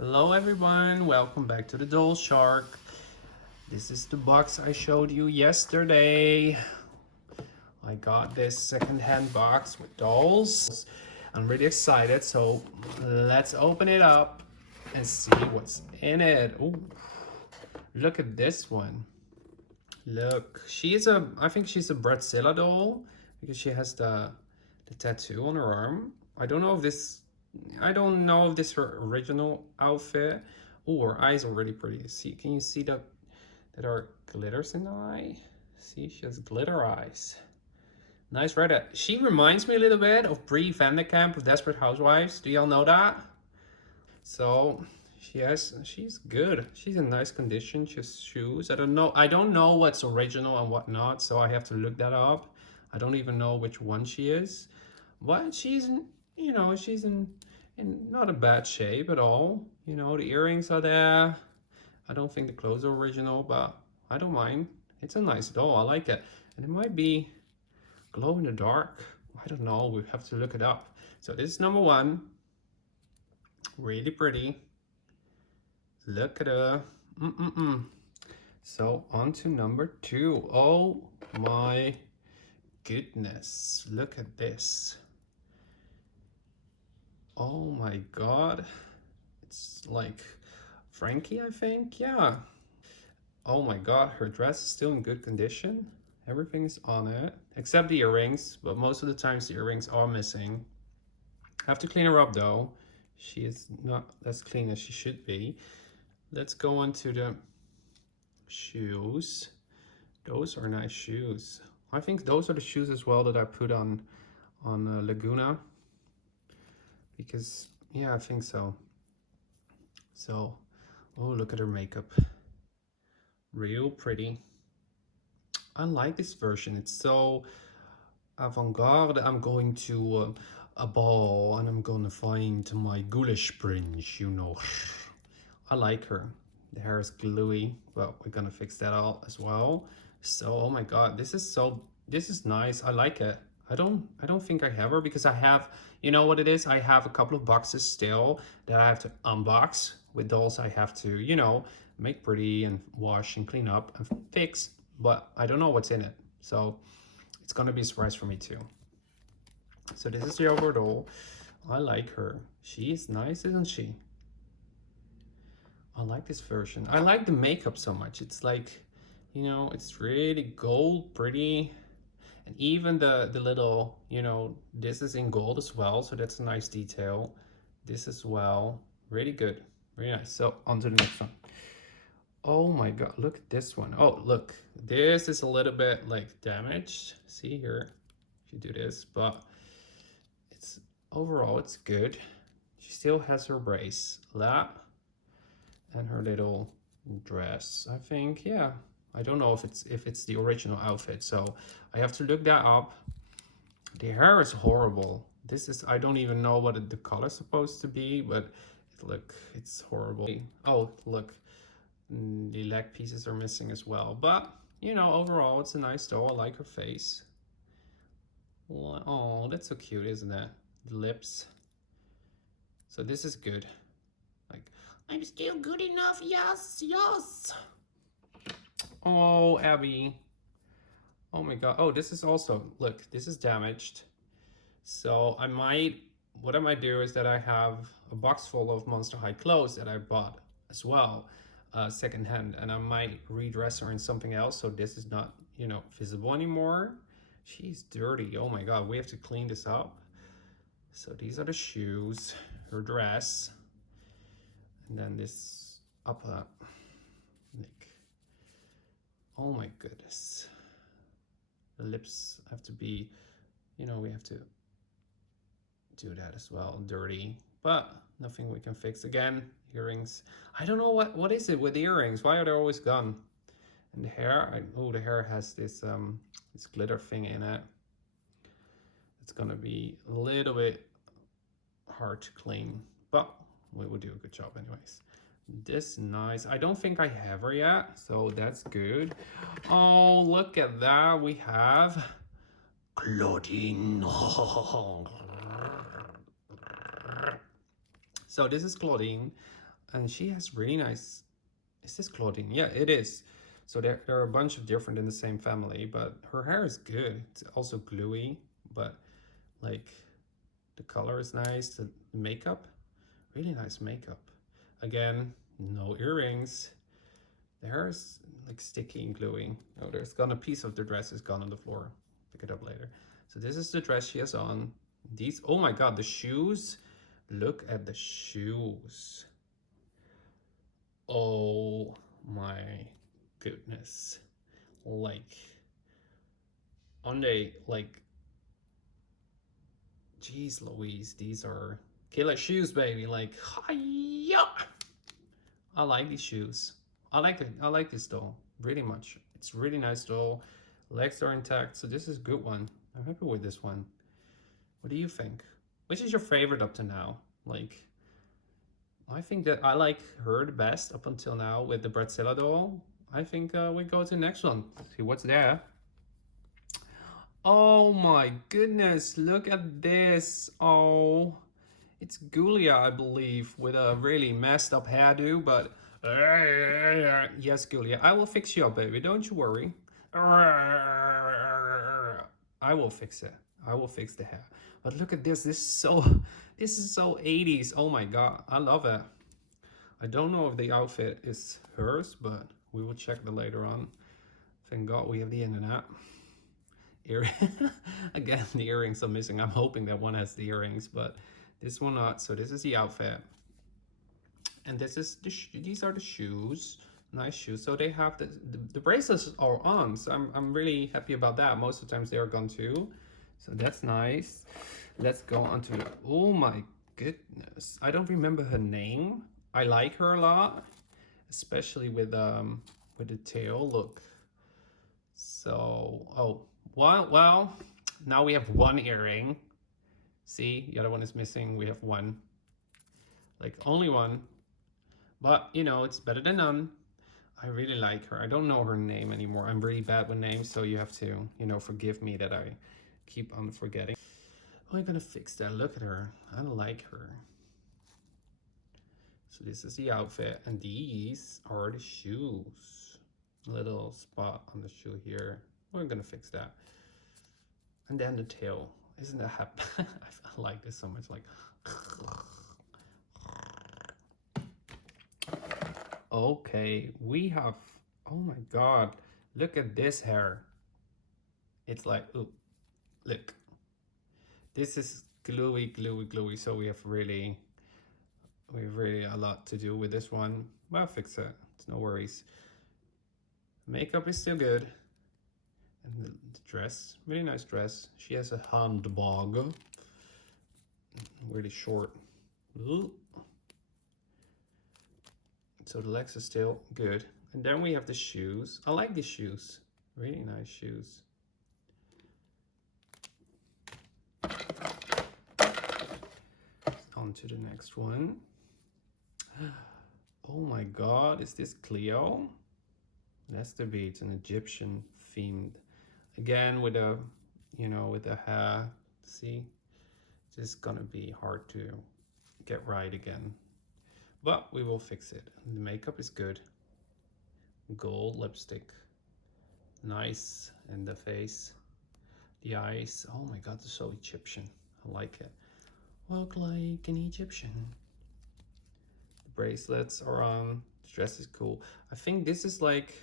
Hello everyone, welcome back to the TheDollShark. This is the box I showed you yesterday. I got this second-hand box with dolls. I'm really excited, so let's open it up and see what's in it. Ooh, look at this one. Look, I think she's a Bradzilla doll because she has the tattoo on her arm. I don't know if this her original outfit. Oh, her eyes are really pretty. See, can you see that are glitters in the eye? See, she has glitter eyes. Nice, right? She reminds me a little bit of Brie Vandekamp of Desperate Housewives. Do y'all know that? So she's good. She's in nice condition. She has shoes. I don't know what's original and what not, so I have to look that up. I don't even know which one she is. But she's in not a bad shape at all. The earrings are there. I don't think the clothes are original, but I don't mind. It's a nice doll. I like it. And it might be glow in the dark. I don't know. We have to look it up. So this is number one. Really pretty. Look at her. So on to number two. Oh my goodness. Look at this. Oh my god. It's like Frankie, I think. Yeah. Oh my god, her dress is still in good condition. Everything is on it, except the earrings, but most of the times the earrings are missing. I have to clean her up though. She is not as clean as she should be. Let's go on to the shoes. Those are nice shoes. I think those are the shoes as well that I put on Laguna. Because, yeah, I think so. So, oh, look at her makeup. Real pretty. I like this version. It's so avant-garde. I'm going to a ball and I'm gonna find my ghoulish prince, I like her. The hair is gluey, but we're gonna fix that out as well. So, oh my god, this is nice. I like it. I don't think I have her because I have, you know what it is? I have a couple of boxes still that I have to unbox with dolls I have to, make pretty and wash and clean up and fix, but I don't know what's in it. So it's gonna be a surprise for me too. So this is the over doll. I like her. She is nice, isn't she? I like this version. I like the makeup so much. It's like, it's really gold, pretty. And even the little, this is in gold as well. So that's a nice detail. This as well. Really good. Very nice. So on to the next one. Oh my god, look at this one. Oh, look. This is a little bit like damaged. See here, if you do this, but it's overall it's good. She still has her bracelet and her little dress, I think. Yeah, I don't know if it's the original outfit, so I have to look that up. The hair is horrible. I don't even know what the color's supposed to be, but look, it's horrible. Oh, look, the leg pieces are missing as well, but overall it's a nice doll. I like her face. Oh, that's so cute, isn't it? The lips. So this is good. Like, I'm still good enough. Yes, yes. Oh, Abby. Oh my god. Oh, this is also, look, this is damaged. So what I might do is that I have a box full of Monster High clothes that I bought as well, secondhand, and I might redress her in something else so this is not, visible anymore. She's dirty. Oh my god, we have to clean this up. So these are the shoes, her dress, and then this upper neck. Oh my goodness. The lips have to be, we have to do that as well. Dirty, but nothing we can fix. Again, earrings. I don't know what is it with the earrings. Why are they always gone? And the hair. The hair has this glitter thing in it. It's gonna be a little bit hard to clean, but we will do a good job anyways. This nice. I don't think I have her yet, so that's good. Oh, look at that. We have Claudine. So this is Claudine. And she has really nice, is this Claudine? Yeah, it is. So there are a bunch of different in the same family, but her hair is good. It's also gluey, but like the color is nice. The makeup, really nice makeup. Again, no earrings. The hair is like sticky and gluey. Oh, there's gone a piece of the dress is gone on the floor. Pick it up later. So this is the dress she has on. These, oh my God, the shoes. Look at the shoes. Oh my goodness. Like, on they, like, geez Louise, these are killer shoes, baby. Like, hiya! I like these shoes. I like it. I like this doll really much. It's really nice doll. Legs are intact, so this is a good one. I'm happy with this one. What do you think? Which is your favorite up to now? Like, I think that I like her the best up until now with the Bradzilla doll. I think we go to the next one. See what's there. Oh my goodness, look at this. Oh, it's Gulia, I believe, with a really messed up hairdo, but yes, Gulia, I will fix you up, baby. Don't you worry. I will fix it. I will fix the hair. But look at this. This is so 80s. Oh my God, I love it. I don't know if the outfit is hers, but we will check that later on. Thank God we have the internet. Again, the earrings are missing. I'm hoping that one has the earrings, but this one not. So this is the outfit, and this is these are the shoes. Nice shoes. So they have the bracelets are on. So I'm really happy about that. Most of the times they are gone too. So that's nice. Let's go on to the, oh my goodness. I don't remember her name. I like her a lot, especially with the tail look. So, oh, well, now we have one earring. See, the other one is missing. We have one, like only one, but you know, it's better than none. I really like her. I don't know her name anymore. I'm really bad with names, so you have to, you know, forgive me that I keep on forgetting. Oh, I'm gonna fix that. Look at her. I like her. So this is the outfit, and these are the shoes. Little spot on the shoe here. We're gonna fix that. And then the tail. Isn't that happy? I like this so much. Like, okay, we have, oh my God, look at this hair. It's like, ooh, look. This is gluey, gluey, gluey. So we have really a lot to do with this one. Well, I'll fix it. It's no worries. Makeup is still good. And the dress, really nice dress. She has a handbag, really short. Ooh. So the legs are still good. And then we have the shoes. I like these shoes. Really nice shoes. On to the next one. Oh my God, is this Cleo? That's the beat, it's an Egyptian themed. Again, with a, you know, with the hair. See, this is gonna be hard to get right again. But we will fix it. The makeup is good. Gold lipstick. Nice in the face. The eyes. Oh my God, they're so Egyptian. I like it. Walk like an Egyptian. The bracelets are on. The dress is cool. I think this is like,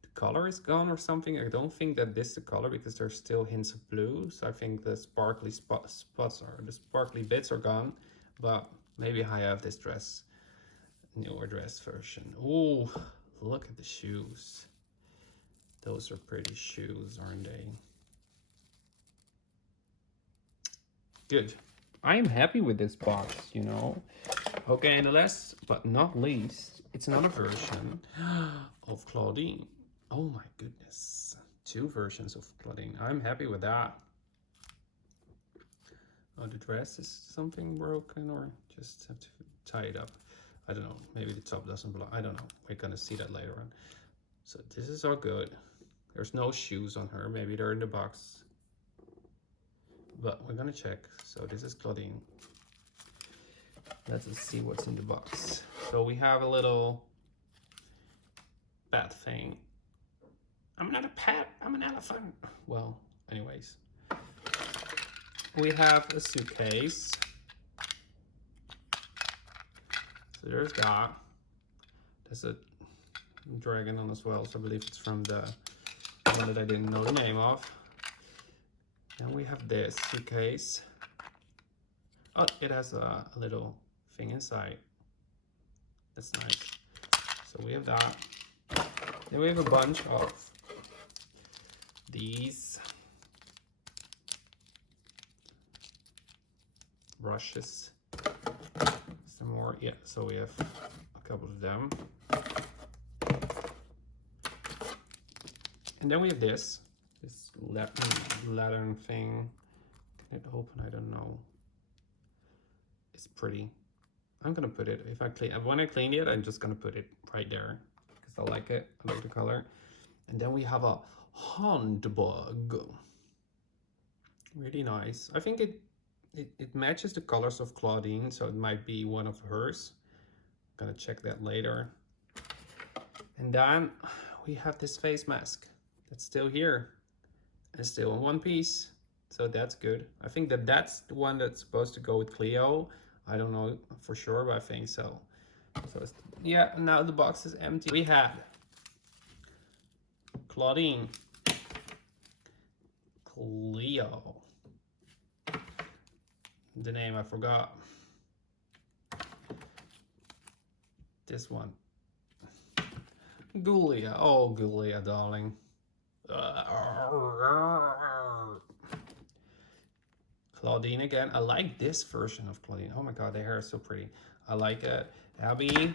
the color is gone or something. I don't think that this is the color because there's still hints of blue. So I think the sparkly spots are, the sparkly bits are gone. But maybe I have this dress, newer dress version. Oh, look at the shoes. Those are pretty shoes, aren't they? Good. I am happy with this box, you know. Okay, and the last but not least, it's another version of Claudine. Oh my goodness. 2 versions of Claudine. I'm happy with that. Oh, the dress is something broken or just have to tie it up. I don't know. Maybe the top doesn't belong. I don't know. We're gonna see that later on. So this is all good. There's no shoes on her. Maybe they're in the box. But we're gonna check. So this is Claudine. Let's see what's in the box. So we have a little bat thing. I'm not a pet, I'm an elephant. Well, anyways. We have a suitcase. So there's that. There's a dragon on as well, so I believe it's from the one that I didn't know the name of. And we have this suitcase. Oh, it has a little thing inside. That's nice. So we have that. Then we have a bunch of these brushes. Some more, yeah, so we have a couple of them. And then we have this lantern thing. Can it open? I don't know. It's pretty. I'm gonna put it, when I clean it, I'm just gonna put it right there because I like it. I like the color. And then we have a handbag. Really nice. I think it matches the colors of Claudine, so it might be one of hers. I'm gonna check that later. And then we have this face mask that's still here and still in one piece, so that's good. I think that's the one that's supposed to go with Cleo. I don't know for sure, but I think so. So it's, yeah, now the box is empty. We had Claudine, Cleo, the name I forgot. This one, Gulia. Oh, Gulia, darling. Claudine again. I like this version of Claudine. Oh my god, the hair is so pretty. I like it. Abby.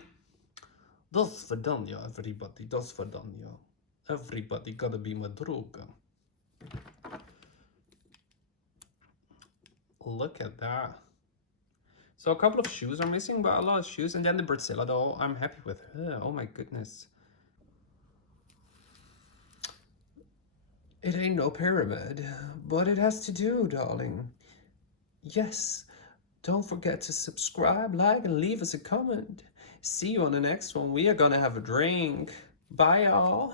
Das Verdania, everybody. Das Verdania. Everybody gotta be madruga. Look at that. So a couple of shoes are missing, but a lot of shoes. And then the Brazilla doll. I'm happy with her. Oh my goodness. It ain't no pyramid, but it has to do, darling. Yes, don't forget to subscribe, like, and leave us a comment. See you on the next one. We are gonna have a drink. Bye, y'all.